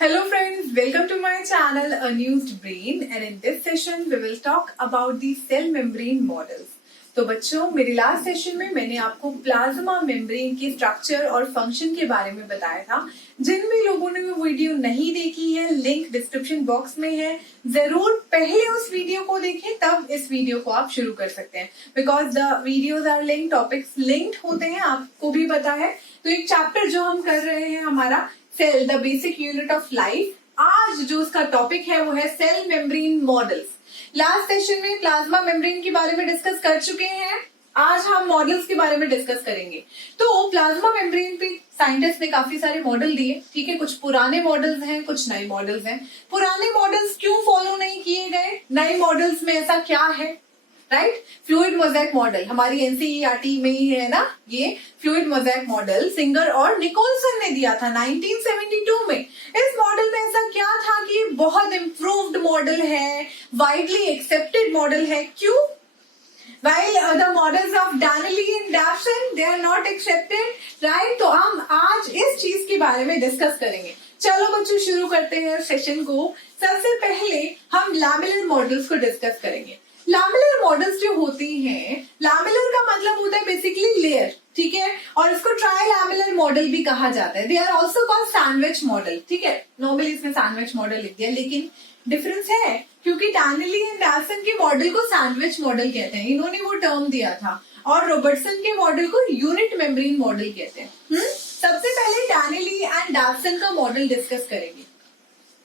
Hello friends, welcome to my channel Unused Brain, and in this session we will talk about the cell membrane models. तो बच्चों, मेरे last session में मैंने आपको plasma membrane की structure और function के बारे में बताया था। जिन भी लोगों ने वो वीडियो नहीं देखी है, लिंक डिस्क्रिप्शन बॉक्स में है, जरूर पहले उस वीडियो को देखें, तब इस वीडियो को आप शुरू कर सकते हैं। Because the videos are link, topics linked होते हैं, आपको भी पता है। तो एक चैप्टर जो हम कर रहे हैं हमारा cell the basic unit of life, आज जो उसका टॉपिक है वो है cell membrane models. Last session में प्लाज्मा मेम्ब्रेन के बारे में डिस्कस कर चुके हैं, आज हम मॉडल्स के बारे में डिस्कस करेंगे। तो प्लाज्मा मेम्ब्रेन पे साइंटिस्ट ने काफी सारे मॉडल दिए, ठीक है। कुछ पुराने मॉडल्स हैं, कुछ नए मॉडल्स हैं। पुराने मॉडल्स क्यों फॉलो नहीं किए गए, नए मॉडल्स में ऐसा क्या है, राइट। फ्लूइड मोज़ेक मॉडल हमारी एनसीईआरटी में ही है ना, ये फ्लूइड मोज़ेक मॉडल सिंगर और निकोलसन ने दिया था 1972 में। इस मॉडल में ऐसा क्या था कि बहुत इम्प्रूव्ड मॉडल है, वाइडली एक्सेप्टेड मॉडल है। क्यों? While the models of Danelli and Dawson they are not accepted, right? तो हम आज इस चीज के बारे में डिस्कस करेंगे। चलो बच्चों, शुरू करते हैं सेशन को। सबसे पहले हम लैमेलर मॉडल्स को डिस्कस करेंगे। लैमेलर मॉडल्स जो होती हैं, लैमेलर का मतलब होता है बेसिकली लेयर, ठीक है, और इसको ट्राई लैमेलर मॉडल भी कहा जाता है। They are also called sandwich model, ठीक है। नॉर्मली इसमें सैंडविच मॉडल लिख दिया, लेकिन डिफरेंस है, क्योंकि डैनिली एंड डैसन के मॉडल को सैंडविच मॉडल कहते हैं, इन्होंने वो टर्म दिया था, और रॉबर्टसन के मॉडल को यूनिट मेम्ब्रेन मॉडल कहते हैं। सबसे पहले डैनिली एंड डैसन का मॉडल डिस्कस करेंगे।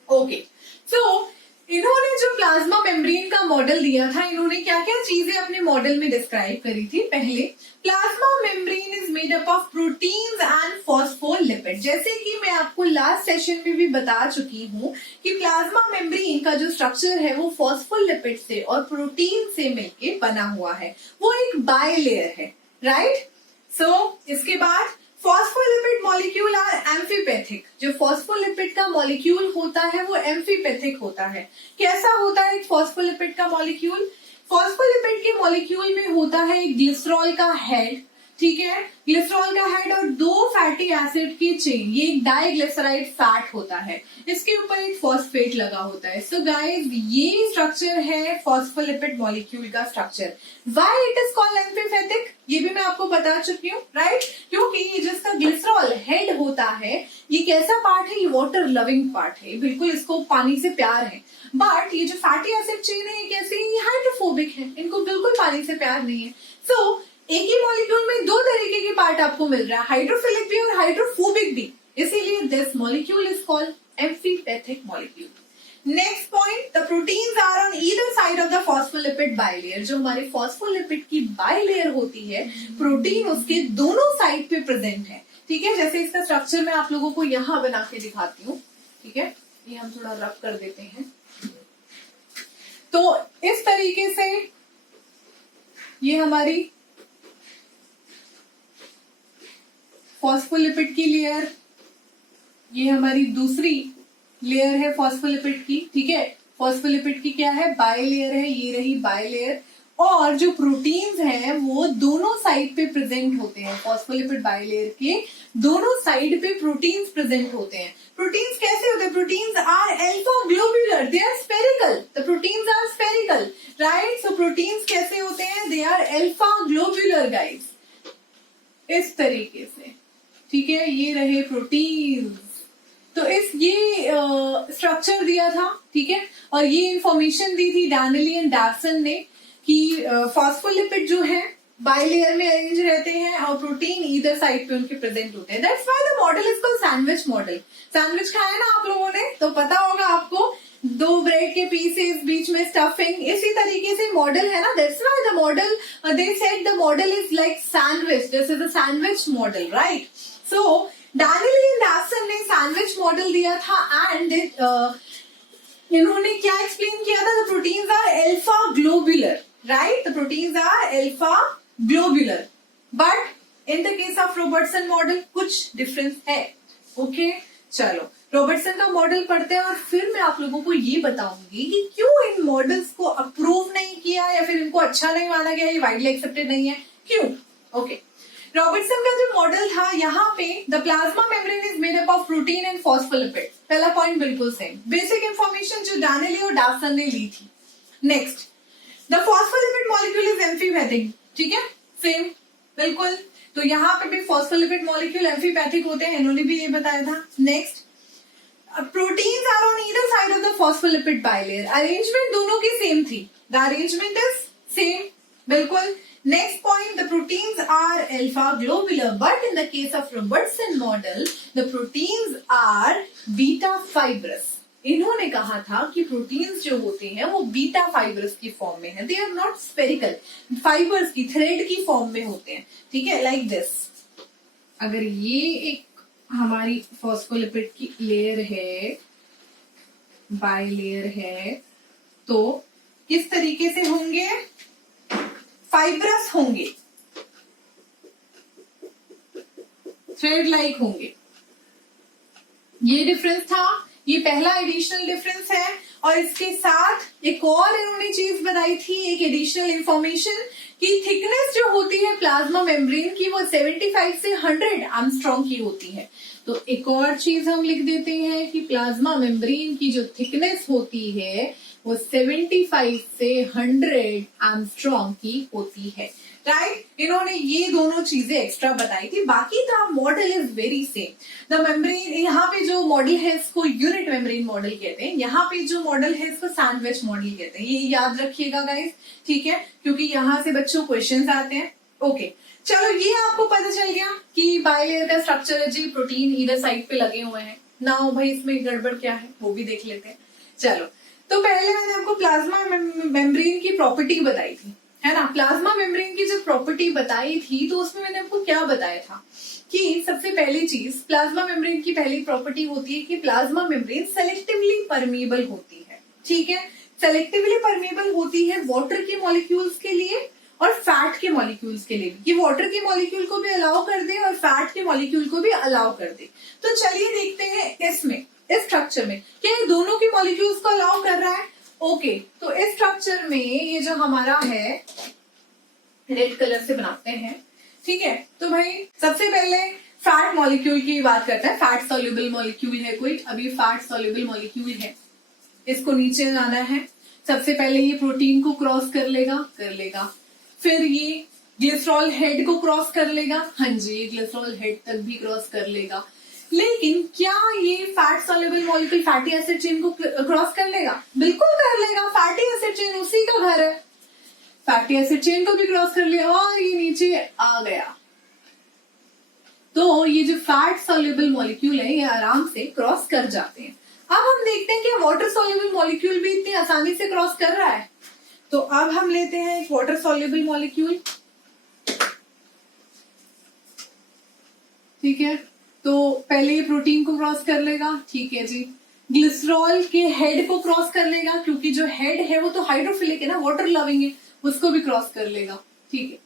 ओके, सो इन्होंने जो प्लाज्मा मेम्ब्रेन का मॉडल दिया था, इन्होंने क्या क्या चीजें अपने मॉडल में डिस्क्राइब करी थी। पहले, plasma membrane is made up of proteins and phospholipid. जैसे कि मैं आपको लास्ट सेशन में भी बता चुकी हूँ कि प्लाज्मा मेम्ब्रेन का जो स्ट्रक्चर है वो फॉस्फोलिपिड से और प्रोटीन से मिलके बना हुआ है, वो एक बाइलेयर है, राइट। सो इसके बाद फॉस्फोलिपिड मॉलिक्यूल आर एम्फीपैथिक। जो फॉस्फोलिपिड का मॉलिक्यूल होता है वो एम्फीपैथिक होता है। कैसा होता है एक फॉस्फोलिपिड का मॉलिक्यूल? फॉस्फोलिपिड के मॉलिक्यूल में होता है एक ग्लिसरॉल का हेड, ठीक है, ग्लिसरॉल का हेड और दो फैटी एसिड की चेन, ये एक डाइग्लिसराइड फैट होता है, इसके ऊपर एक फॉस्फेट लगा होता है। सो गाइस, ये स्ट्रक्चर है फॉस्फोलिपिड मॉलिक्यूल का structure. Why it is called amphipathic, ये भी मैं आपको बता चुकी हूँ, राइट। क्योंकि जिसका ग्लिसरॉल हेड होता है, ये कैसा पार्ट है, ये वाटर लविंग पार्ट है, बिल्कुल इसको पानी से प्यार है। बट ये जो फैटी एसिड चेन है, ये कैसी है, ये हाइड्रोफोबिक है, इनको बिल्कुल पानी से प्यार नहीं है। सो एक ही मॉलिक्यूल में दो तरीके के पार्ट आपको मिल रहा है, हाइड्रोफिलिक भी और हाइड्रोफोबिक भी, इसीलिए this molecule is called amphipathic molecule. Next point, the proteins are on either side of the phospholipid bilayer. जो हमारी फॉस्फोलिपिड की बाइलेयर होती है, प्रोटीन उसके दोनों साइड पे प्रेजेंट है, ठीक है। जैसे इसका स्ट्रक्चर मैं आप लोगों को यहाँ बना के दिखाती हूँ, ठीक है, ये हम थोड़ा रफ कर देते हैं। तो इस तरीके से ये हमारी फॉस्फोलिपिड की लेयर, ये हमारी दूसरी लेयर है फॉस्फोलिपिड की, ठीक है। फॉस्फोलिपिड की क्या है, बाइलेयर है, ये रही बाइलेयर। और जो प्रोटीन्स हैं वो दोनों साइड पे प्रेजेंट होते हैं, फॉस्फोलिपिड बाइलेयर के दोनों साइड पे प्रोटीन्स प्रेजेंट होते हैं। प्रोटीन्स कैसे होते हैं? Proteins are alpha globular, they are spherical, the proteins are spherical, right. So proteins कैसे होते हैं, they are alpha globular guys, इस तरीके से, ठीक है। ये रहे प्रोटीन्स। तो ये स्ट्रक्चर दिया था, ठीक है, और ये इंफॉर्मेशन दी थी डैनिली एंड डैसन ने कि फॉस्फोलिपिड जो है बाइलेयर में अरेंज रहते हैं और प्रोटीन ईदर साइड पे उनके प्रेजेंट होते हैं। That's why the model is called sandwich model. Sandwich खाया ना आप लोगों ने, तो पता होगा आपको, दो ब्रेड के पीसेस, बीच में स्टफिंग, इसी तरीके से मॉडल है ना। That's why the model, they said the model is like sandwich, this is a sandwich model, right. So Danielli and Davson ने सैंडविच मॉडल दिया था, एंड इन्होंने क्या एक्सप्लेन किया था, the proteins are alpha globular, right, the proteins are alpha globular. But in the case of Robertson model कुछ difference है, okay. चलो रॉबर्टसन का मॉडल पढ़ते हैं और फिर मैं आप लोगों को ये बताऊंगी कि क्यों इन मॉडल्स को अप्रूव नहीं किया या फिर इनको अच्छा नहीं माना गया, ये वाइडली एक्सेप्टेड नहीं है, क्यों। ओके, रॉबर्टसन का जो मॉडल था, यहाँ पे the plasma membrane is made up of protein and phospholipid. पहला पॉइंट बिल्कुल सेम, बेसिक इंफॉर्मेशन जो डानेली और डावसन ने ली थी। Next, the phospholipid molecule is amphipathic, ठीक है, सेम बिल्कुल। तो यहाँ पे भी फॉस्फोलिपिड मॉलिक्यूल एम्फीपैथिक होते हैं, इन्होंने भी ये बताया था। Next, proteins are on either side of the phospholipid bilayer. Arrangement दोनों की सेम थी, द अरेंजमेंट इज सेम, बिल्कुल। Next point, the proteins are alpha globular, but in the case of Robertson model, the proteins are beta fibrous. इन्होंने कहा था कि proteins जो होते हैं वो बीटा फाइबरस की फॉर्म में है, they are not spherical, fibres की थ्रेड की फॉर्म में होते हैं, ठीक है, लाइक दिस। अगर ये एक हमारी फॉस्फोलिपिड की लेयर है, बाइलेयर है, तो किस तरीके से होंगे, फाइब्रस होंगे, थ्रेड लाइक होंगे। ये डिफरेंस था, ये पहला एडिशनल डिफरेंस है। और इसके साथ एक और इन्होंने चीज बताई थी, एक एडिशनल इंफॉर्मेशन, कि थिकनेस जो होती है प्लाज्मा मेम्ब्रेन की वो 75 से 100 एंगस्ट्रॉम की होती है। तो एक और चीज हम लिख देते हैं कि प्लाज्मा मेम्ब्रेन की जो थिकनेस होती है वो 75 से 100 एंगस्ट्रॉम की होती है, राइट। इन्होंने ये दोनों चीजें एक्स्ट्रा बताई थी, बाकी the model is very same. The membrane, यहाँ पे जो मॉडल है इसको यूनिट मेम्ब्रेन मॉडल कहते हैं, यहाँ पे जो मॉडल है इसको सैंडविच मॉडल कहते हैं, ये याद रखिएगा गाइस, ठीक है, क्योंकि यहाँ से बच्चों क्वेश्चंस आते हैं। ओके, चलो ये आपको पता चल गया कि बाइलेयर का स्ट्रक्चर है जी, प्रोटीन इधर साइड पे लगे हुए हैं ना। भाई इसमें गड़बड़ क्या है वो भी देख लेते हैं। चलो, तो पहले मैंने आपको प्लाज्मा मेम्ब्रेन की प्रॉपर्टी बताई थी, है ना। प्लाज्मा मेम्ब्रेन की जो प्रॉपर्टी बताई थी तो उसमें मैंने आपको क्या बताया था कि सबसे पहली चीज, प्लाज्मा मेम्ब्रेन की पहली प्रॉपर्टी होती है कि प्लाज्मा मेम्ब्रेन सेलेक्टिवली परमेबल होती है, ठीक है। सेलेक्टिवली परमेबल होती है वाटर के मॉलिक्यूल्स के लिए और फैट के मॉलिक्यूल्स के लिए भी, ये वाटर के मॉलिक्यूल को भी अलाउ कर दे और फैट के मॉलिक्यूल को भी अलाउ कर दे। तो चलिए देखते हैं इसमें, इस स्ट्रक्चर में क्या ये दोनों के मॉलिक्यूल्स को अलाउ कर रहा है। ओके, तो इस स्ट्रक्चर में ये जो हमारा है, रेड कलर से बनाते हैं, ठीक है। तो भाई सबसे पहले फैट मॉलिक्यूल की बात करते हैं। फैट सॉल्युबल मॉलिक्यूल है कोई, अभी फैट सॉल्युबल मॉलिक्यूल है, इसको नीचे जाना है। सबसे पहले ये प्रोटीन को क्रॉस कर लेगा, फिर ये ग्लिसरॉल हेड को क्रॉस कर लेगा, हाँ जी, ग्लिसरॉल हेड तक भी क्रॉस कर लेगा। लेकिन क्या ये fat soluble molecule fatty acid chain को क्रॉस कर लेगा? बिल्कुल कर लेगा, फैटी एसिड चेन उसी का घर है, फैटी एसिड चेन को भी क्रॉस कर लिया और ये नीचे आ गया। तो ये जो फैट सॉल्युबल मॉलिक्यूल है ये आराम से क्रॉस कर जाते हैं। अब हम देखते हैं कि वाटर सॉल्युबल मॉलिक्यूल भी इतनी आसानी से क्रॉस कर रहा है। तो अब हम लेते हैं एक वाटर सॉल्युबल मॉलिक्यूल, ठीक है। तो पहले ये प्रोटीन को क्रॉस कर लेगा, ठीक है जी। ग्लिसरॉल के हेड को क्रॉस कर लेगा, क्योंकि जो हेड है वो तो हाइड्रोफिलिक है ना, वाटर लविंग है, उसको भी क्रॉस कर लेगा, ठीक है।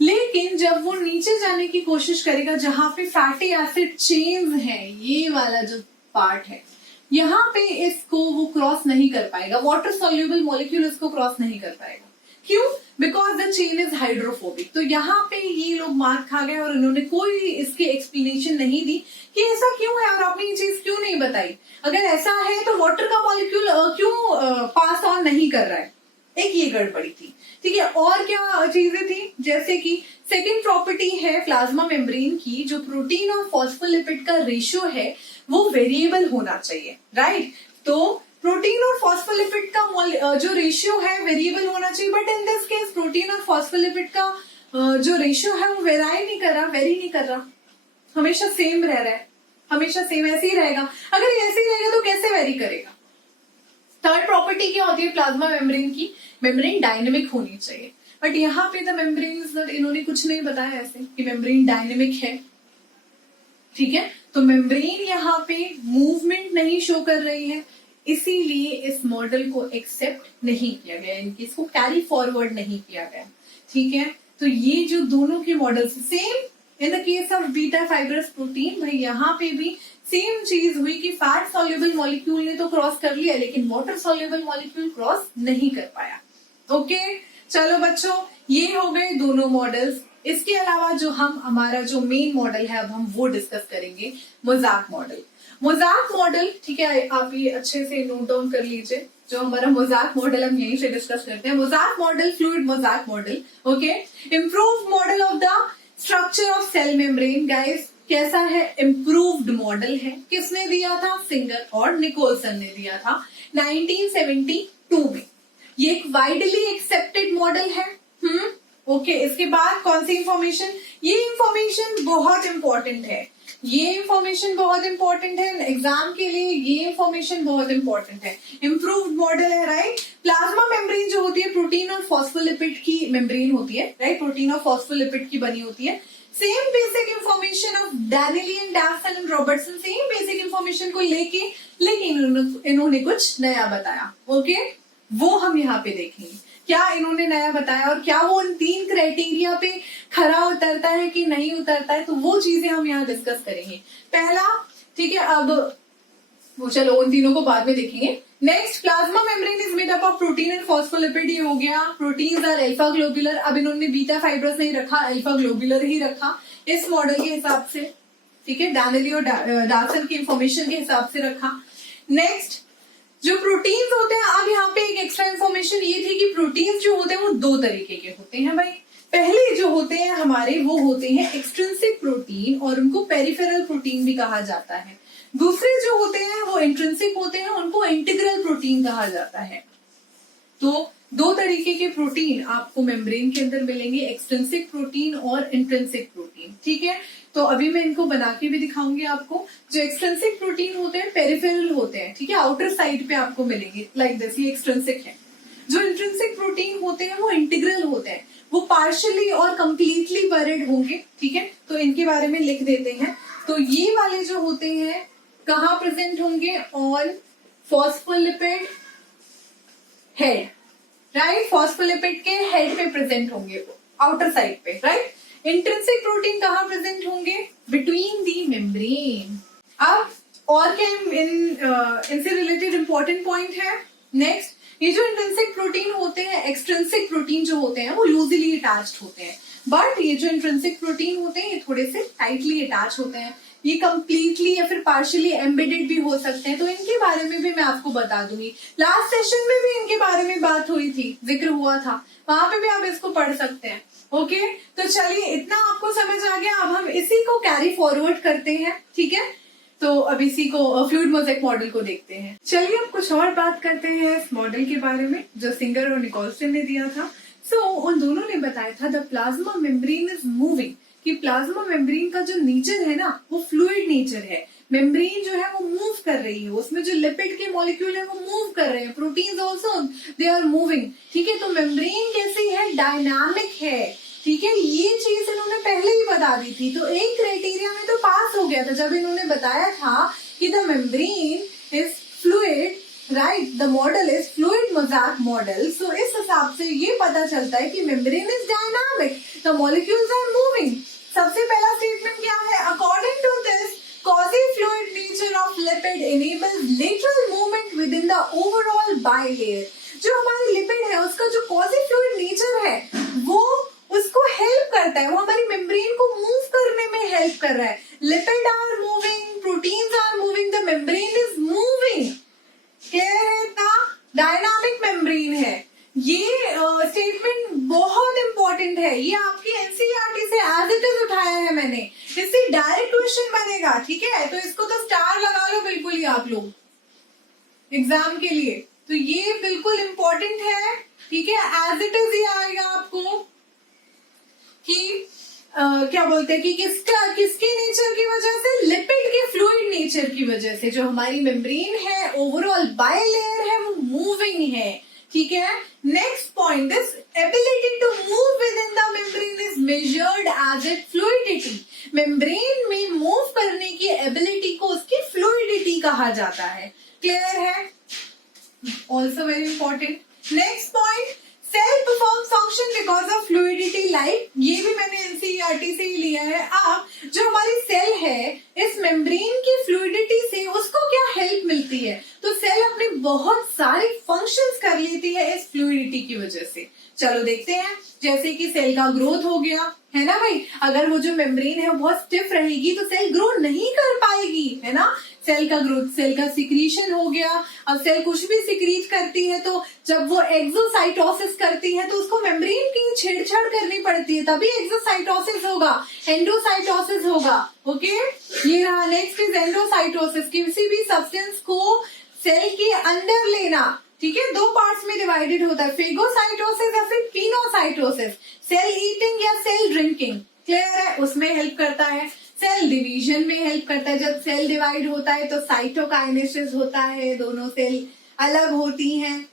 लेकिन जब वो नीचे जाने की कोशिश करेगा जहां पे फैटी एसिड चेन्स है, ये वाला जो पार्ट है, यहाँ पे इसको वो क्रॉस नहीं कर पाएगा, वाटर सॉल्युबल मॉलिक्यूल इसको क्रॉस नहीं कर पाएगा। क्यों? Because the chain is hydrophobic. तो यहाँ पे ये लोग मार खा गए और इन्होंने कोई इसकी एक्सप्लेनेशन नहीं दी कि ऐसा क्यों है और आपने ये चीज क्यों नहीं बताई। अगर ऐसा है तो वाटर का मॉलिक्यूल क्यों पास ऑन नहीं कर रहा है, एक ये गड़बड़ी थी, ठीक है। और क्या चीजें थी, जैसे कि सेकेंड प्रॉपर्टी है प्लाज्मा मेम्ब्रेन की, जो प्रोटीन और फॉस्फोलिपिड का रेशियो है वो वेरिएबल होना चाहिए, राइट। तो प्रोटीन और फॉस्फोलिपिड का जो रेशियो है वेरिएबल होना चाहिए, but in this case protein और फॉस्फोलिपिड का जो रेशियो है वो वेरी नहीं कर रहा, हमेशा सेम रह रहा है, हमेशा सेम ऐसे ही रहेगा। अगर ऐसे ही रहेगा तो कैसे वेरी करेगा। थर्ड प्रॉपर्टी क्या होती है प्लाज्मा मेम्ब्रेन की, मेम्ब्रेन डायनेमिक होनी चाहिए, बट यहाँ पे द मेम्ब्रेन इन्होंने कुछ नहीं बताया ऐसे कि मेम्ब्रेन डायनेमिक है, ठीक है। तो मेम्ब्रेन यहाँ पे मूवमेंट नहीं शो कर रही है, इसीलिए इस मॉडल को एक्सेप्ट नहीं किया गया, इनकी इसको कैरी फॉरवर्ड नहीं किया गया, ठीक है। तो ये जो दोनों के model same in the case of beta fibrous protein, भाई यहाँ पे भी सेम चीज हुई कि फैट सॉल्युबल मॉलिक्यूल ने तो क्रॉस कर लिया लेकिन वाटर सॉल्युबल मॉलिक्यूल क्रॉस नहीं कर पाया। ओके, चलो बच्चों, ये हो गए दोनों मॉडल्स। इसके अलावा जो हमारा जो मेन मॉडल है, अब हम वो डिस्कस करेंगे, मोज़ाक मॉडल। मोज़ाक मॉडल, ठीक है, आप ये अच्छे से नोट डाउन कर लीजिए। जो हमारा मोज़ाक मॉडल हम यहीं से डिस्कस करते हैं। Mosaic model, fluid mosaic model, okay. Improved model of the structure of cell membrane. Guys, कैसा है? इम्प्रूव्ड मॉडल है। किसने दिया था? सिंगर और निकोलसन ने दिया था 1972 में। ये एक वाइडली एक्सेप्टेड मॉडल है। ओके। इसके बाद कौन सी इंफॉर्मेशन? ये इंफॉर्मेशन बहुत इंपॉर्टेंट है। ये इंफॉर्मेशन बहुत इंपॉर्टेंट है एग्जाम के लिए। ये इंफॉर्मेशन बहुत इंपॉर्टेंट है। इम्प्रूव्ड मॉडल है, राइट। प्लाज्मा मेम्ब्रेन जो होती है प्रोटीन और फॉस्फोलिपिड की मेम्ब्रेन होती है, राइट। प्रोटीन और फॉस्फोलिपिड की बनी होती है। Same basic information of Danielli, Davson and Robertson, same basic information को लेके, लेकिन इन्होंने कुछ नया बताया। ओके, वो हम यहाँ पे देखेंगे क्या इन्होंने नया बताया और क्या वो उन 3 क्राइटेरिया पे खरा उतरता है कि नहीं उतरता है, तो वो चीजें हम यहाँ डिस्कस करेंगे। पहला, ठीक है, अब वो चलो उन तीनों को बाद में देखेंगे। Next, plasma membrane is made up of protein and phospholipid. ये हो गया। Proteins are alpha globular. अब इन्होंने बीटा फाइब्रस नहीं रखा, अल्फा ग्लोबुलर ही रखा इस मॉडल के हिसाब से, ठीक है। डैनियल और डाल्सन की इंफॉर्मेशन के हिसाब से रखा। नेक्स्ट, जो प्रोटीन्स होते हैं, अब यहाँ पे एक एक्स्ट्रा इन्फॉर्मेशन ये थी कि प्रोटीन्स जो होते हैं वो 2 तरीके के होते हैं भाई। पहले जो होते हैं हमारे, वो होते हैं एक्सट्रिंसिक प्रोटीन और उनको पेरिफेरल प्रोटीन भी कहा जाता है। दूसरे जो होते हैं वो इंट्रिंसिक होते हैं, उनको इंटीग्रल प्रोटीन कहा जाता है। तो 2 तरीके के प्रोटीन आपको मेम्ब्रेन के अंदर मिलेंगे, एक्सट्रिंसिक प्रोटीन और इंट्रिंसिक प्रोटीन, ठीक है। तो अभी मैं इनको बना के भी दिखाऊंगी आपको। जो एक्सट्रिंसिक प्रोटीन होते हैं पेरिफेरल होते हैं, ठीक है, आउटर साइड पे आपको मिलेंगे, लाइक दिस, ये एक्सट्रिंसिक है। जो इंट्रिंसिक प्रोटीन होते हैं वो इंटीग्रल होते हैं, वो पार्शियली और कंप्लीटली बरिड होंगे, ठीक है। तो इनके बारे में लिख देते हैं। तो ये वाले जो होते हैं कहाँ प्रेजेंट होंगे? On phospholipid head, right. Phospholipid के हेड पे प्रेजेंट होंगे, आउटर साइड पे, राइट। इंट्रिंसिक प्रोटीन कहाँ प्रेजेंट होंगे? Between the membrane. अब और क्या इनसे रिलेटेड इंपॉर्टेंट पॉइंट है? नेक्स्ट, ये जो इंट्रिंसिक प्रोटीन होते हैं, एक्सट्रिंसिक प्रोटीन जो होते हैं वो लूजली अटैच्ड होते हैं, बट ये जो इंट्रिंसिक प्रोटीन होते हैं ये थोड़े से टाइटली अटैच होते हैं। ये कंप्लीटली या फिर पार्शियली एम्बेडेड भी हो सकते हैं। तो इनके बारे में भी मैं आपको बता दूंगी। लास्ट सेशन में भी इनके बारे में बात हुई थी, जिक्र हुआ था, वहां पे भी आप इसको पढ़ सकते हैं। ओके, तो चलिए इतना आपको समझ आ गया। अब हम इसी को कैरी फॉरवर्ड करते हैं, ठीक है। तो अब इसी को फ्लूइड मोज़ेक मॉडल को देखते हैं। चलिए अब कुछ और बात करते हैं इस मॉडल के बारे में जो सिंगर और निकोलसन ने दिया था। उन दोनों ने बताया था the plasma membrane is moving, कि प्लाज्मा मेम्ब्रेन का जो नेचर है ना वो फ्लूइड नेचर है। मेम्ब्रेन जो है वो मूव कर रही है, उसमें जो लिपिड के मॉलिक्यूल है वो मूव कर रहे हैं, proteins also they are moving, ठीक है। तो मेम्ब्रेन कैसी है? डायनामिक है, ठीक है। ये चीज इन्होंने पहले ही बता दी थी, तो एक क्राइटेरिया में तो पास हो गया था जब इन्होंने बताया था कि the membrane is fluid, right, the model is fluid mosaic model. So इस हिसाब से ये पता चलता है कि membrane is dynamic, the molecules are moving. सबसे पहला स्टेटमेंट क्या है? According to this quasi fluid nature of lipid enables lateral movement within the overall bilayer। जो हमारी लिपिड है उसका जो quasi fluid nature है वो उसको हेल्प करता है, वो हमारी मेम्ब्रेन को मूव करने में हेल्प कर रहा है। Lipid are moving, proteins are moving, the membrane is moving. Clear है? इतना डायनामिक मेम्ब्रेन है। ये स्टेटमेंट बहुत इंपॉर्टेंट है, ये आपकी एनसीईआरटी से एज इट इज उठाया है मैंने, इससे डायरेक्ट क्वेश्चन बनेगा, ठीक है। तो इसको तो स्टार लगा लो बिल्कुल ही आप लोग एग्जाम के लिए। तो ये बिल्कुल इंपॉर्टेंट है, ठीक है। एज इट इज ही आएगा आपको कि क्या बोलते हैं कि किसके नेचर की वजह से? लिपिड के फ्लूइड नेचर की वजह से। जो हमारी मेम्ब्रेन है, ओवरऑल बायलेयर है, वो मूविंग है, ठीक है। Next point, this ability to move within the membrane is measured as it fluidity. Membrane में मूव करने की एबिलिटी को उसकी फ्लूइडिटी कहा जाता है। क्लियर है? Also very important. Next point, cell perform function because of fluidity, like, ये भी मैंने एनसीईआरटी से ही लिया है। अब जो हमारी सेल है इस मेम्ब्रेन की फ्लूइडिटी से उसको क्या हेल्प मिलती है? तो सेल अपने बहुत सारे फंक्शंस कर लेती है इस फ्लूइडिटी की वजह से। चलो देखते हैं जैसे कि सेल का ग्रोथ हो गया, है ना भाई। अगर वो जो मेम्ब्रेन है वो बहुत स्टिफ रहेगी तो सेल ग्रो नहीं कर पाएगी, है ना। सेल का ग्रोथ, सेल का सिक्रीशन हो गया। अब सेल कुछ भी सिक्रीट करती है तो जब वो एक्सोसाइटोसिस करती है तो उसको मेम्ब्रेन की छेड़छाड़ करनी पड़ती है, तभी एक्सोसाइटोसिस होगा, एंडोसाइटोसिस होगा। ओके, ये रहा। नेक्स्ट इज एंडोसाइटोसिस, किसी भी सब्सटेंस को सेल के अंदर लेना, ठीक है। दो पार्ट्स में डिवाइडेड होता है, फेगोसाइटोसिस या फिर पिनोसाइटोसिस। सेल ईटिंग या सेल ड्रिंकिंग, क्लियर है, उसमें हेल्प करता है। सेल डिवीजन में हेल्प करता है, जब सेल डिवाइड होता है तो साइटोकाइनेसिस होता है, दोनों सेल अलग होती हैं।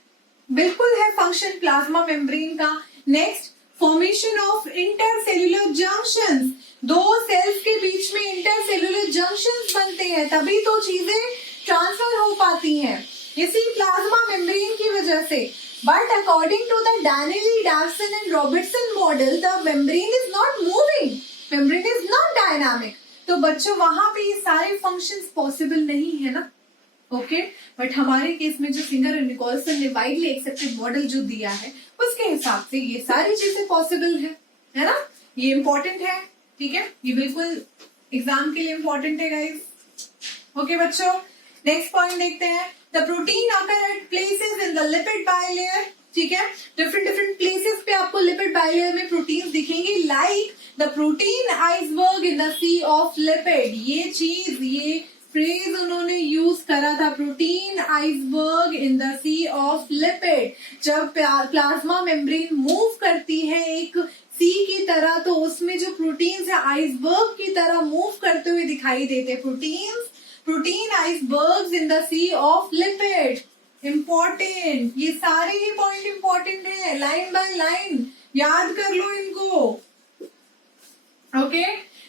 बिल्कुल है फंक्शन प्लाज्मा मेम्ब्रेन का। Next, formation of intercellular junctions, दो सेल्स के बीच में इंटरसेल्यूलर जंक्शंस बनते हैं, तभी तो चीजें ट्रांसफर हो पाती हैं, इसी प्लाज्मा मेम्ब्रेन की वजह से। But according to the Danielli, Davson and Robertson model, the membrane is not moving, membrane is not dynamic. तो बच्चों वहां पे ये सारे फंक्शंस पॉसिबल नहीं है ना। ओके, बट हमारे केस में जो सिंगर और निकोलसन ने वाइडली एक्सेप्टेड मॉडल जो दिया है उसके हिसाब से ये सारी चीजें पॉसिबल है ना। ये इंपॉर्टेंट है, ठीक है, ये बिल्कुल एग्जाम के लिए इंपॉर्टेंट है गाइस। ओके बच्चों, नेक्स्ट पॉइंट देखते हैं। The protein occur at places in the lipid bilayer, ठीक है। डिफरेंट प्लेसेस पे आपको लिपिड बाइलेयर में प्रोटीन दिखेंगे, like the protein iceberg in the sea of lipid. ये चीज, ये फ्रेज उन्होंने यूज करा था, protein iceberg in the sea of lipid. जब प्लाज्मा मेम्ब्रेन मूव करती है एक सी की तरह तो उसमें जो प्रोटीन्स है आइसबर्ग की तरह मूव करते हुए दिखाई देते हैं। Protein icebergs in the sea of lipid, important, ये सारे ही पॉइंट इंपॉर्टेंट है, लाइन बाय लाइन याद कर लो इनको। ओके,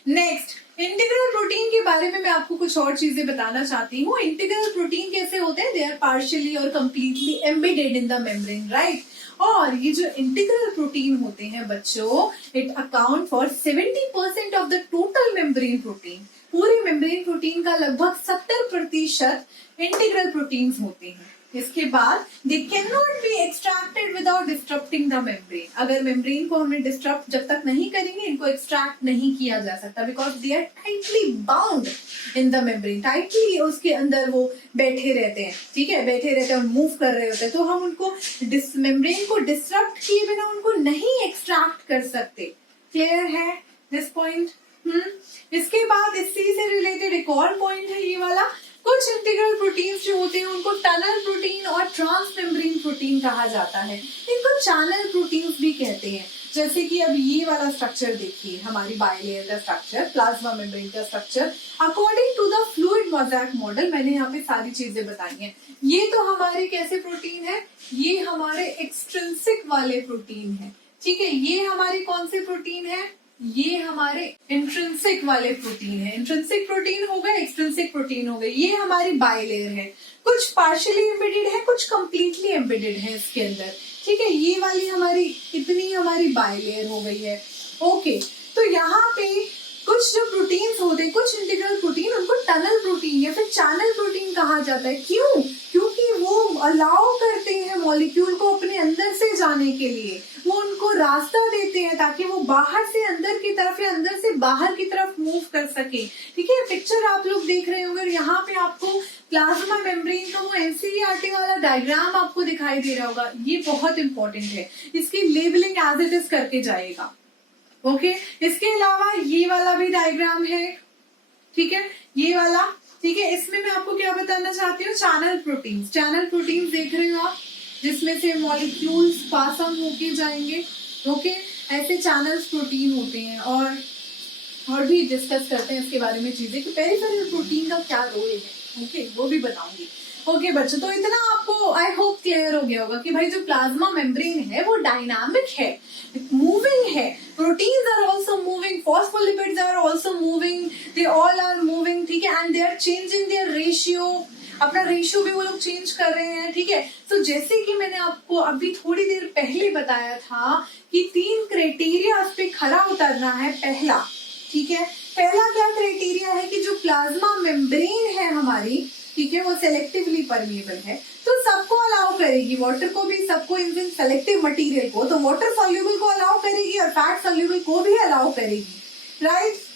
नेक्स्ट, इंटीग्रल प्रोटीन के बारे में मैं आपको कुछ और चीजें बताना चाहती हूँ। इंटीग्रल प्रोटीन कैसे होते हैं, दे आर पार्शियली और completely embedded in the membrane, right. और ये जो इंटीग्रल प्रोटीन होते हैं बच्चों, it account for 70% of the total membrane protein. पूरे मेम्ब्रेन प्रोटीन का लगभग 70% इंटीग्रल प्रोटीन्स होते हैं। इसके बाद they can not be extracted without disturbing the membrane. अगर मेम्ब्रेन को हमने डिस्टर्ब जब तक नहीं करेंगे इनको एक्सट्रैक्ट नहीं किया जा सकता, because they are tightly bound in the membrane, tightly उसके अंदर वो बैठे रहते हैं, ठीक है, बैठे रहते हैं और मूव कर रहे होते हैं। तो हम उनको मेम्ब्रेन को डिस्टर्ब किए बिना उनको नहीं एक्सट्रैक्ट कर सकते। क्लियर है दिस पॉइंट? इसके बाद इसी से रिलेटेड एक और पॉइंट है ये वाला। कुछ इंटीग्रल प्रोटीन्स जो होते हैं उनको टनल प्रोटीन और ट्रांसमेम्ब्रेन प्रोटीन कहा जाता है, इनको चैनल प्रोटीन्स भी कहते हैं। जैसे कि अब ये वाला स्ट्रक्चर देखिए, हमारी बाइलेयर का स्ट्रक्चर, प्लाज्मा मेम्ब्रेन का structure, according to the fluid mosaic model. मैंने यहाँ पे सारी चीजें बताई हैं। ये तो हमारे कैसे प्रोटीन है, ये हमारे एक्सट्रिंसिक वाले प्रोटीन है, ठीक है। ये हमारे कौन से प्रोटीन है, ये हमारे इंट्रिंसिक वाले प्रोटीन है। इंट्रिंसिक प्रोटीन हो गए, एक्सट्रिंसिक प्रोटीन हो गए। ये हमारी बाइलेयर है, कुछ पार्शियली एम्बेडेड है, कुछ कंप्लीटली एम्बेडेड है इसके अंदर, ठीक है। ये वाली हमारी इतनी हमारी बाइलेयर हो गई है। ओके, तो यहाँ पे कुछ जो प्रोटीन्स होते हैं, कुछ इंटीग्रल प्रोटीन, उनको टनल प्रोटीन या फिर चैनल प्रोटीन कहा जाता है। क्यों? क्योंकि वो अलाउ करते हैं मॉलिक्यूल को अपने अंदर से जाने के लिए, वो उनको रास्ता देते हैं ताकि वो बाहर से अंदर की तरफ या अंदर से बाहर की तरफ मूव कर सके, ठीक है। पिक्चर आप लोग देख रहे होंगे, यहाँ पे आपको प्लाज्मा मेम्ब्रेन का वो एनसीईआरटी वाला डायग्राम आपको दिखाई दे रहा होगा। ये बहुत इंपॉर्टेंट है, इसकी लेबलिंग एज इट इज करके जाएगा। ओके, इसके अलावा ये वाला भी डायग्राम है, ठीक है, ये वाला, ठीक है। इसमें मैं आपको क्या बताना चाहती हूँ, चैनल प्रोटीन्स देख रहे हो आप, जिसमें से मॉलिक्यूल्स पास ऑन होके जाएंगे। ओके, ऐसे चैनल्स प्रोटीन होते हैं। और भी डिस्कस करते हैं इसके बारे में चीजें कि पेरिफेरल प्रोटीन का क्या रोल है, ओके, वो भी बताऊंगी। ओके बच्चों, तो इतना आपको आई होप क्लियर हो गया होगा कि भाई जो प्लाज्मा मेम्ब्रेन है वो डायनामिक है, मूविंग है, proteins are also moving, phospholipids are also moving, they all are moving, ठीक है, and they are changing their ratio, अपना रेशियो भी वो लोग चेंज कर रहे हैं, ठीक है। तो जैसे कि मैंने आपको अभी थोड़ी देर पहले बताया था कि 3 क्राइटेरिया पे खरा उतरना है। पहला, ठीक है, पहला क्या क्राइटेरिया है कि जो प्लाज्मा मेम्ब्रेन है हमारी, ठीक है, वो सेलेक्टिवली परमिएबल है, तो सबको अलाउ करेगी, वाटर को भी, सबको इन सेलेक्टिव मटेरियल को, तो वाटर सॉल्यूबल को अलाउ करेगी और फैट सॉल्यूबल को भी अलाउ करेगी, राइट।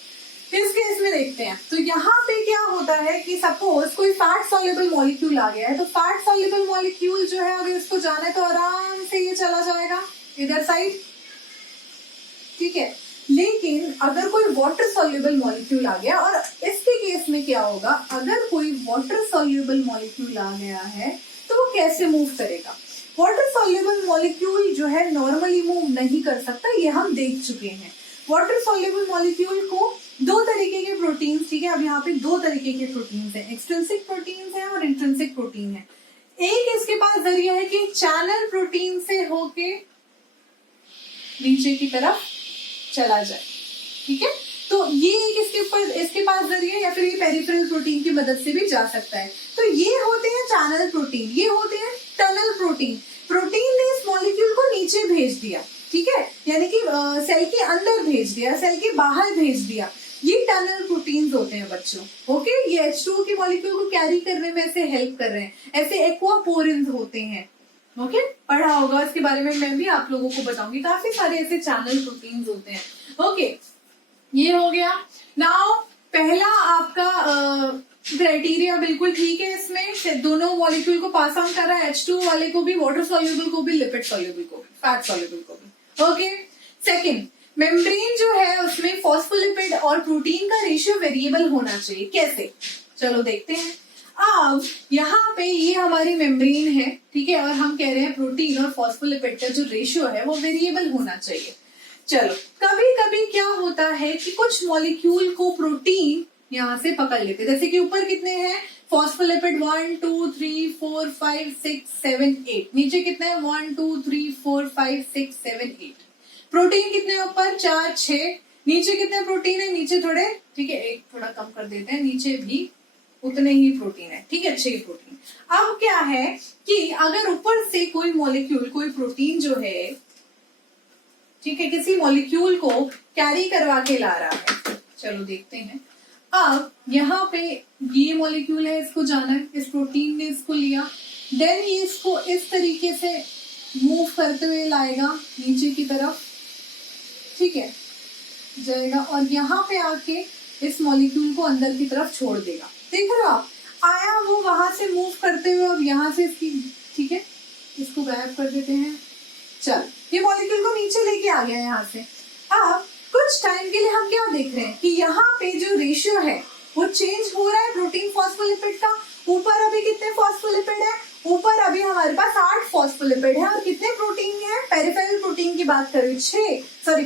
इस केस में देखते हैं, तो यहाँ पे क्या होता है कि सपोज कोई फैट सॉल्यूबल मॉलिक्यूल आ गया है, तो फैट सॉल्यूबल मॉलिक्यूल जो है अगर इसको जाना है तो आराम से ये चला जाएगा इधर साइड, ठीक है। लेकिन अगर कोई वाटर सॉल्यूबल मॉलिक्यूल आ गया, और इसके केस में क्या होगा, अगर कोई वाटर सॉल्यूबल मॉलिक्यूल आ गया है तो वो कैसे मूव करेगा। वाटर सॉल्यूबल मॉलिक्यूल जो है नॉर्मली मूव नहीं कर सकता, ये हम देख चुके हैं। वाटर सॉल्यूबल मॉलिक्यूल को दो तरीके के प्रोटीन, ठीक है, अब यहाँ पे दो तरीके के प्रोटीन है, एक्सट्रिंसिक प्रोटीन है और इंट्रिंसिक प्रोटीन है। एक इसके पास जरिया है कि चैनल प्रोटीन से होके नीचे की तरफ चला जाए, ठीक है, तो ये एक इसके पास जरिए, या फिर ये पेरिफेरल प्रोटीन की मदद से भी जा सकता है। तो ये होते हैं चैनल प्रोटीन, ये होते हैं टनल प्रोटीन। प्रोटीन ने इस मॉलिक्यूल को नीचे भेज दिया, ठीक है, यानी कि सेल के अंदर भेज दिया, सेल के बाहर भेज दिया, ये टनल प्रोटीन्स होते हैं बच्चों, ओके। ये H2O के मॉलिक्यूल को कैरी करने में ऐसे हेल्प कर रहे हैं, ऐसे एक्वापोरिन्स होते हैं, ओके, पढ़ा होगा इसके बारे में, मैं भी आप लोगों को बताऊंगी, काफी सारे ऐसे चैनल प्रोटीन्स होते हैं, ओके। ये हो गया। नाउ पहला आपका क्राइटेरिया बिल्कुल ठीक है, इसमें दोनों मॉलिक्यूल को पास ऑन कर रहा है, H2O वाले को भी, वाटर सॉल्यूबल को भी, लिपिड सॉल्यूबल को भी, फैट सॉल्यूबल को भी, ओके। सेकेंड, मेम्ब्रेन जो है उसमें फॉस्फोलिपिड और प्रोटीन का रेशियो वेरिएबल होना चाहिए। कैसे, चलो देखते हैं। अब यहाँ पे ये हमारी मेम्ब्रेन है, ठीक है, और हम कह रहे हैं प्रोटीन और फॉस्फोलिपिड का जो रेशियो है वो वेरिएबल होना चाहिए। चलो, कभी कभी क्या होता है कि कुछ मॉलिक्यूल को प्रोटीन यहाँ से पकड़ लेते, जैसे कि ऊपर कितने हैं फॉस्फोलिपिड 1 2 3 4 5 6 7 8, नीचे कितने हैं 1 2 3 4 5 6 7 8। प्रोटीन कितने ऊपर 4 6, नीचे कितने प्रोटीन है, नीचे थोड़े, ठीक है, एक थोड़ा कम कर देते हैं, नीचे भी उतने ही प्रोटीन है, ठीक है, 6 प्रोटीन। अब क्या है कि अगर ऊपर से कोई मॉलिक्यूल, कोई प्रोटीन जो है, ठीक है, किसी मॉलिक्यूल को कैरी करवा के ला रहा है, चलो देखते हैं। अब यहाँ पे ये मॉलिक्यूल है, इसको जाना है, इस प्रोटीन ने इसको लिया, देन ये इसको इस तरीके से मूव करते हुए लाएगा नीचे की तरफ, ठीक है, जाएगा और यहाँ पे आके इस मॉलिक्यूल को अंदर की तरफ छोड़ देगा। देख रहे हो आप, आया वो वहां से मूव करते हुए, अब यहाँ से इसकी, ठीक है, इसको गायब कर देते हैं। चल, ये मॉलिक्यूल को नीचे लेके आ गया यहाँ से। अब कुछ टाइम के लिए हम क्या देख रहे हैं कि यहाँ पे जो रेशियो है वो चेंज हो रहा है प्रोटीन फॉस्फोलिपिड का। ऊपर अभी कितने फॉस्फोलिपिड है, ऊपर अभी हमारे पास 8 फॉस्फोलिपिड है, और कितने प्रोटीन है, पेरिफेरल प्रोटीन की बात करें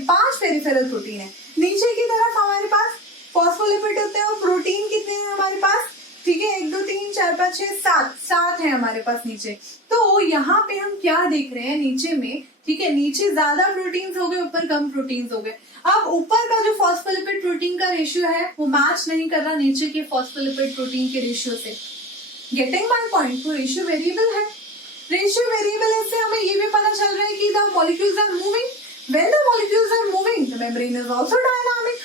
5 पेरिफेरल प्रोटीन है। नीचे की तरफ हमारे पास फॉस्फोलिपिड होते हैं और प्रोटीन कितने हैं हमारे पास, ठीक है, 1 2 3 4 5 6 7 है हमारे पास नीचे। तो यहाँ पे हम क्या देख रहे हैं नीचे में, ठीक है, नीचे ज्यादा प्रोटीन्स हो गए, ऊपर कम प्रोटीन्स हो गए। अब ऊपर का जो फॉस्फोलिपिड प्रोटीन का रेशियो है वो मैच नहीं कर रहा नीचे के फॉस्फोलिपिड प्रोटीन के रेशियो से। गेटिंग माय पॉइंट, तो रेशियो वेरिएबल है। रेशियो वेरिएबल है, इससे हमें ये भी पता चल रहा है कि the molecules are moving, when the molecules are moving the membrane is also dynamic.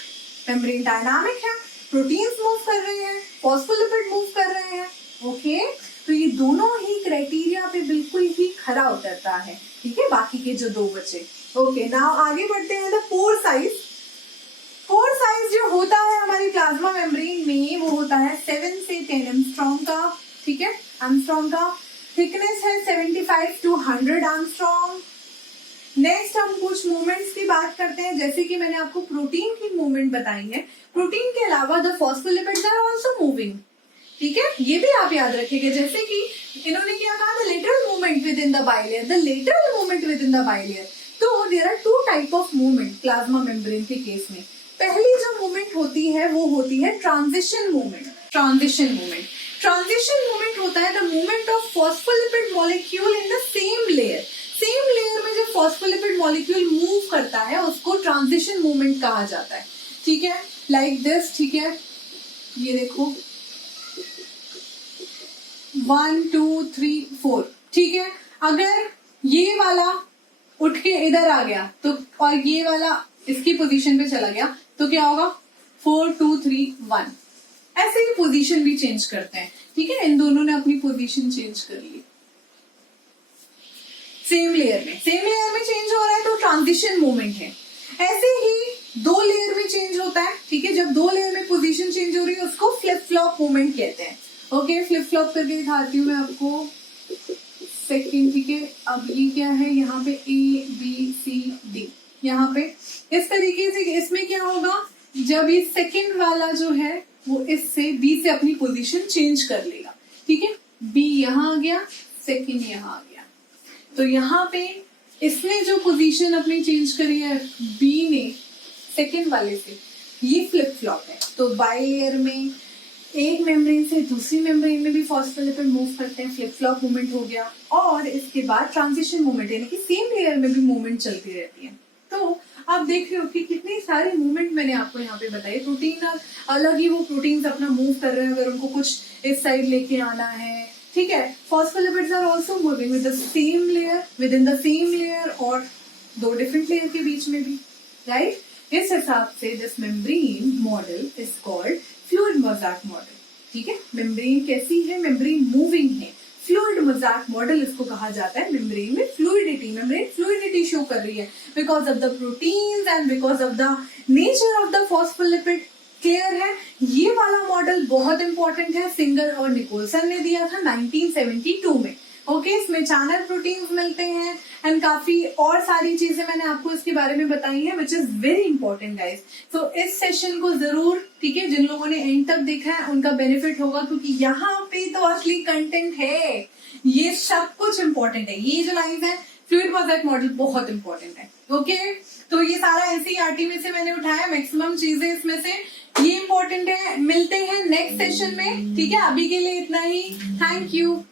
Membrane dynamic है, प्रोटीन्स मूव कर रहे हैं, फॉस्फोलिपिड मूव कर रहे हैं, ओके। तो ये दोनों ही क्राइटेरिया पे बिल्कुल ही खरा उतरता है, ठीक है, बाकी के जो दो बचे। ओके, नाउ आगे बढ़ते हैं। The pore size, pore size जो होता है हमारी प्लाज्मा मेम्ब्रेन में वो होता है 7 से 10 एंगस्ट्रॉम का, ठीक है, एंगस्ट्रॉम का। थिकनेस है 75 to 100 एंगस्ट्रॉम। नेक्स्ट हम कुछ मूवमेंट्स की बात करते हैं, जैसे कि मैंने आपको प्रोटीन की मूवमेंट बताई है। प्रोटीन के अलावा the phospholipids are also moving, ठीक है, ये भी आप याद रखिएगा। जैसे कि इन्होंने क्या कहा, the lateral movement within the bilayer, the lateral movement within the bilayer. तो there are 2 type of movement plasma membrane के केस में। पहली जो मूवमेंट होती है वो होती है transition movement. Transition movement, transition movement होता है the movement of phospholipid molecule in the same layer. Same layer में जो फॉस्फोलिपिड मॉलिक्यूल मूव करता है उसको ट्रांजिशन मूवमेंट कहा जाता है, ठीक है, लाइक दिस, ठीक है, ये देखो 1 2 3 4, ठीक है। अगर ये वाला उठ के इधर आ गया तो, और ये वाला इसकी पोजीशन पे चला गया तो क्या होगा 4 2 3 1, ऐसे ही पोजीशन भी चेंज करते हैं, ठीक है। इन दोनों ने अपनी पोजीशन चेंज कर ली सेम लेयर में चेंज हो रहा है तो ट्रांजिशन मूवमेंट है। ऐसे ही 2 लेयर में चेंज होता है, ठीक है। जब 2 लेयर में पोजीशन चेंज हो रही है उसको फ्लिप फ्लॉप मूवमेंट कहते हैं। ओके, फ्लिप फ्लॉप करके दिखाती हूँ मैं आपको सेकंड, ठीक है। अब ये क्या है, यहाँ पे ABCD, यहाँ पे इस तरीके से। इसमें क्या होगा, जब ये सेकंड वाला जो है वो इससे B से अपनी पोजीशन चेंज कर लेगा, ठीक है। B यहाँ आ गया, सेकंड यहाँ आ गया, तो यहाँ पे इसने जो पोजीशन अपनी चेंज करी है B ने सेकंड वाले से, ये फ्लिप फ्लॉप है। तो बाई लेयर में एक मेम्ब्रेन से दूसरी मेम्ब्रेन में भी फॉस्फोलिपिड मूव करते हैं, फ्लिप फ्लॉप मूवमेंट हो गया। और इसके बाद ट्रांजिशन मूवमेंट, यानी कि सेम लेयर में भी मूवमेंट चलती रहती है। तो आप देख रहे हो कि कितनी सारी मूवमेंट मैंने आपको यहाँ पे बताई। प्रोटीन अलग ही वो प्रोटीन्स अपना मूव कर रहे हैं, अगर उनको कुछ इस साइड लेके आना है, ठीक है। Phospholipids are also moving with the same layer, within the same layer, और 2 डिफरेंट लेयर के बीच में भी, राइट। इस हिसाब से this membrane model is called fluid mosaic model, ठीक है। मेम्ब्रेन कैसी है, मेम्ब्रेन मूविंग है। फ्लूइड मोज़ेक मॉडल इसको कहा जाता है। मेम्ब्रेन में फ्लूइडिटी शो कर रही है because of the proteins and because of the nature of the phospholipid. Clear है, ये वाला मॉडल बहुत इंपॉर्टेंट है। सिंगर और निकोलसन ने दिया था 1972 में। ओके, इसमें चैनल प्रोटीन्स मिलते हैं एंड काफी और सारी चीजें मैंने आपको इसके बारे में बताई हैं, which is very important guys. तो इस सेशन को जरूर, ठीक है, जिन लोगों ने एंड तक देखा है उनका बेनिफिट होगा, क्योंकि यहाँ पे तो असली कंटेंट है। ये सब कुछ इंपॉर्टेंट है। ये जो लाइन है फ्लूइड मोज़ेक मॉडल बहुत इंपॉर्टेंट है। ओके, तो ये सारा एनसीईआरटी में से मैंने उठाया, मैक्सिमम चीजें इसमें से ये इंपॉर्टेंट है। मिलते हैं नेक्स्ट सेशन में, ठीक है। अभी के लिए इतना ही। Thank you.